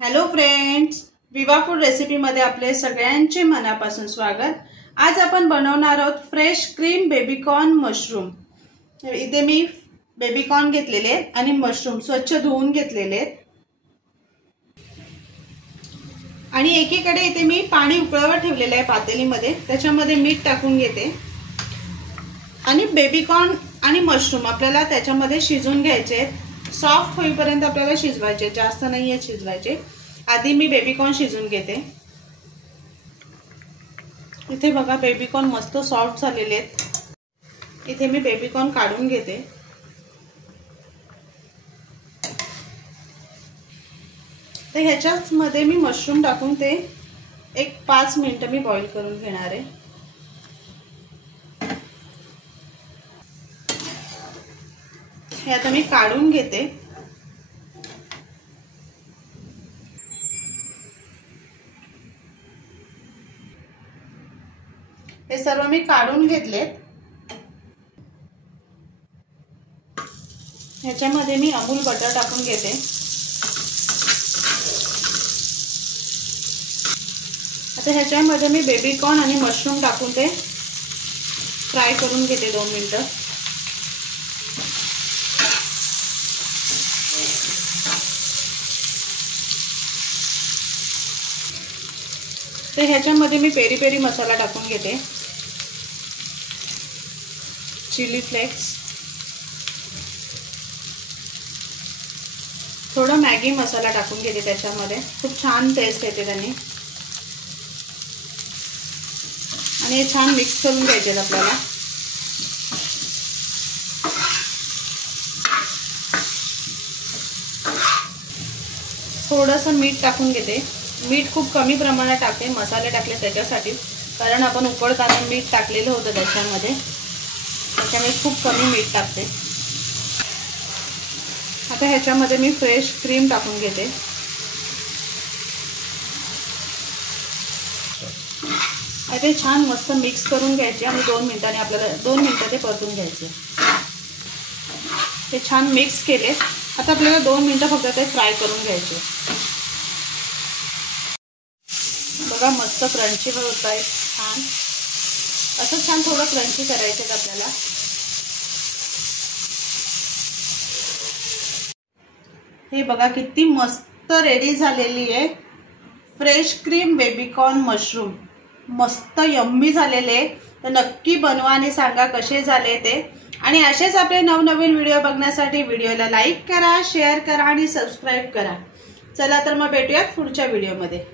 Hello friends, विवा food रेसिपीमध्ये आपले सगळ्यांचे मनापासून स्वागत। आज आपण बनवणार आहोत फ्रेश क्रीम बेबीकॉर्न मशरूम। इथे मी बेबीकॉर्न घेतलेले आणि मशरूम स्वच्छ धुवून घेतलेले आणि एकीकडे इथे मी पाणी उकळवत ठेवलेले आहे पातेलीमध्ये। त्याच्यामध्ये मीठ टाकून घेते आणि बेबीकॉर्न आणि मशरूम आपल्याला त्याच्यामध्ये शिजवून घ्यायचे। सॉफ्ट होईपर्यंत आपल्याला शिजवायचे, जास्त नाहीये शिजवायचे। आधी मी बेबीकॉर्न शिजवून घेते। इथे बघा बेबीकॉर्न मस्त सॉफ्ट झालेले आहेत। इथे मी बेबीकॉर्न काढून घेते। तर ह्याच्याच मध्ये मी मशरूम टाकून ते एक 5 मिनिटं मी बॉईल करून घेणार आहे। हे आता मी काढून घेते। हे सर्व मी काढून घेतलेत। ह्याच्यामध्ये मी अमूल बटर टाकून घेते। आता ह्याच्यामध्ये मी बेबीकॉर्न आणि मशरूम टाकून ते फ्राय करून घेते 2 मिनिटं। तर ह्याच्यामध्ये मी पेरी पेरी मसाला टाकून घेते, चिली फ्लेक्स, थोडा मॅगी मसाला टाकून घेते त्याच्यामध्ये। खूप छान टेस्ट येते त्याने आणि हे छान मिक्स करून घ्यायचे आपल्याला। थोडंसं मीठ टाकून घेते। मीठ खूप कमी प्रमाणात टाकते, मसाले टाकले त्याच्यासाठी, कारण आपण उकळताना मीठ टाकलेलं होतं त्याच्यामध्ये, त्याच्यामुळे खूप कमी मीठ टाकते। आता ह्याच्यामध्ये मी फ्रेश क्रीम टाकून घेते। आता छान मस्त मिक्स करून घ्यायचे आणि 2 मिनिटांनी आपल्याला 2 मिनिटं ते परतून घ्यायचे। ते छान मिक्स केले। आता आपल्याला 2 मिनिटं फक्त ते फ्राय करून घ्यायचे। बघा मस्त क्रंची होत आहे छान। असं छान थोडं क्रंची करायचं आपल्याला। हे बघा किती मस्त रेडी झालेली आहे फ्रेश क्रीम बेबीकॉर्न मशरूम। मस्त यम्मी झालेले। तर नक्की बनवा आणि सांगा कसे झाले ते। आणि असेच आपले नवनवीन व्हिडिओ बघण्यासाठी व्हिडिओला लाईक करा, शेअर करा आणि सबस्क्राइब करा। चला तर मग भेटूयात पुढच्या व्हिडिओमध्ये।